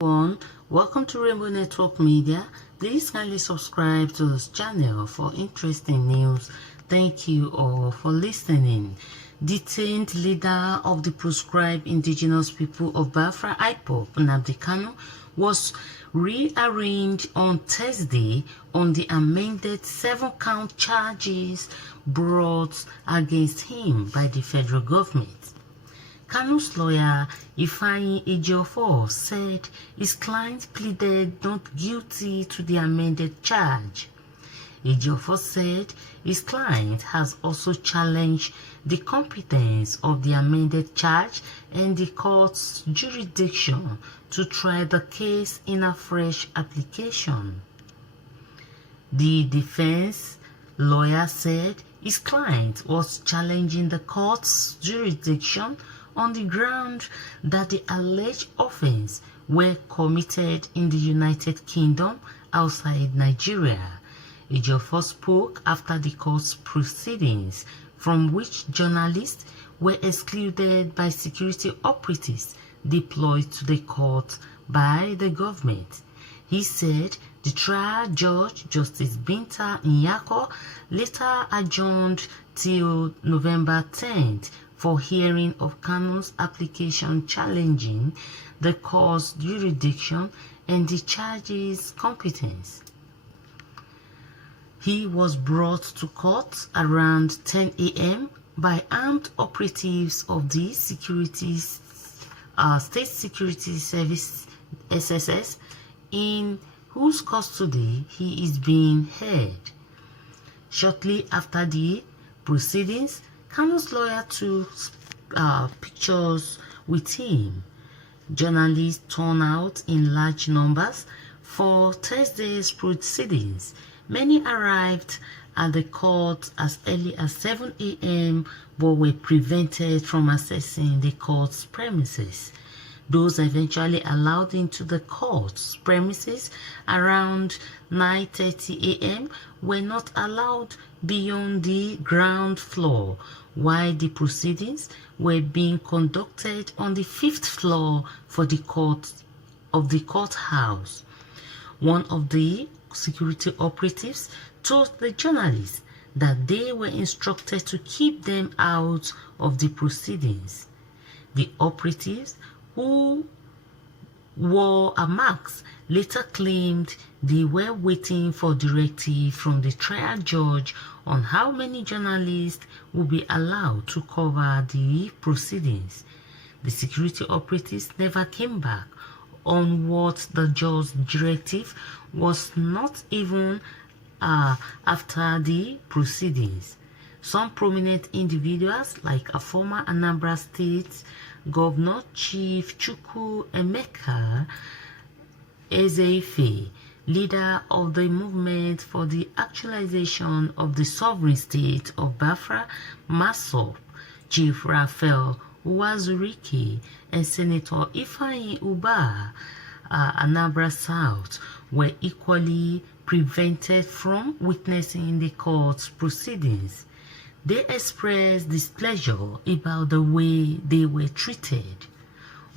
Everyone, welcome to Rainbow Network Media. Please kindly subscribe to this channel for interesting news. Thank you all for listening. Detained leader of the proscribed indigenous people of Biafra IPOB, Nnamdi Kanu, was rearraigned on Thursday on the amended 7-count charges brought against him by the federal government. Kanu's lawyer, Ifeanyi Ejiofor, said his client pleaded not guilty to the amended charge. Ejiofor said his client has also challenged the competence of the amended charge and the court's jurisdiction to try the case in a fresh application. The defense lawyer said his client was challenging the court's jurisdiction on the ground that the alleged offense were committed in the United Kingdom outside Nigeria. Ejiofor spoke after the court's proceedings, from which journalists were excluded by security operatives deployed to the court by the government. He said the trial judge, Justice Binta Nyako, later adjourned till November 10th for hearing of Kanu's application challenging the court's jurisdiction and the charge's competence. He was brought to court around 10 a.m. by armed operatives of the State Security Service SSS, in whose custody he is being held. Shortly after the proceedings, Kanu's lawyer took pictures with him. Journalists turned out in large numbers for Thursday's proceedings. Many arrived at the court as early as 7 a.m. but were prevented from accessing the court's premises. Those eventually allowed into the court's premises around 9:30 a.m. were not allowed beyond the ground floor, while the proceedings were being conducted on the 5th floor for the courthouse. One of the security operatives told the journalists that they were instructed to keep them out of the proceedings. The operatives, who wore a mask, later claimed they were waiting for directive from the trial judge on how many journalists would be allowed to cover the proceedings. The security operatives never came back on what the judge's directive was, not even after the proceedings. Some prominent individuals, like a former Anambra State Governor Chief Chukwu Emeka Ezeife, leader of the movement for the actualization of the sovereign state of Biafra, MASOP, Chief Raphael Uwazurike, and Senator Ifeanyi Ubah, Anambra South, were equally prevented from witnessing the court's proceedings. They expressed displeasure about the way they were treated.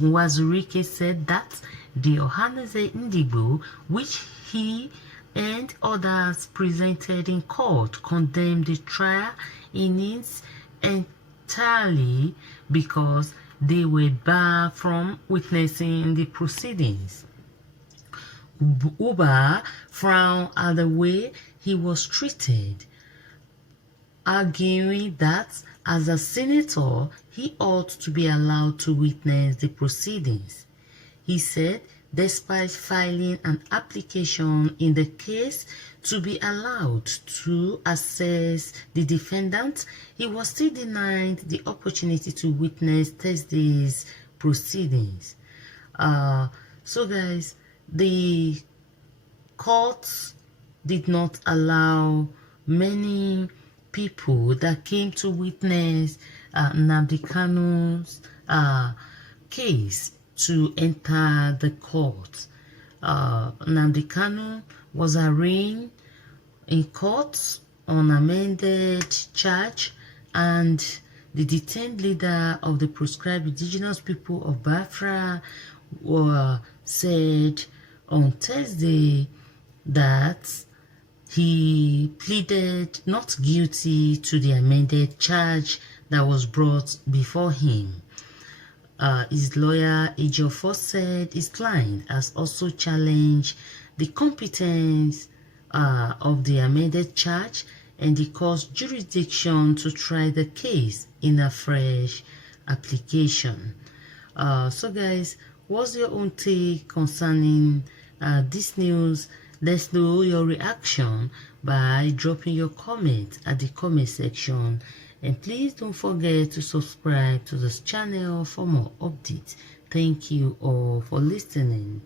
Uwazurike said that the Ohanaeze Ndigbo, which he and others presented in court, condemned the trial in its entirety because they were barred from witnessing the proceedings. Ubah frowned at the way he was treated, arguing that as a senator, he ought to be allowed to witness the proceedings. He said despite filing an application in the case to be allowed to assess the defendant, he was still denied the opportunity to witness Thursday's proceedings. So guys, the courts did not allow many people that came to witness Nnamdi Kanu's case to enter the court. Nnamdi Kanu was arraigned in court on amended charge, and the detained leader of the proscribed indigenous people of Biafra said on Thursday that he pleaded not guilty to the amended charge that was brought before him. His lawyer, Ejiofor, said his client has also challenged the competence of the amended charge and the court's jurisdiction to try the case in a fresh application. So guys, what's your own take concerning this news? Let's know your reaction by dropping your comment at the comment section, and please don't forget to subscribe to this channel for more updates. Thank you all for listening.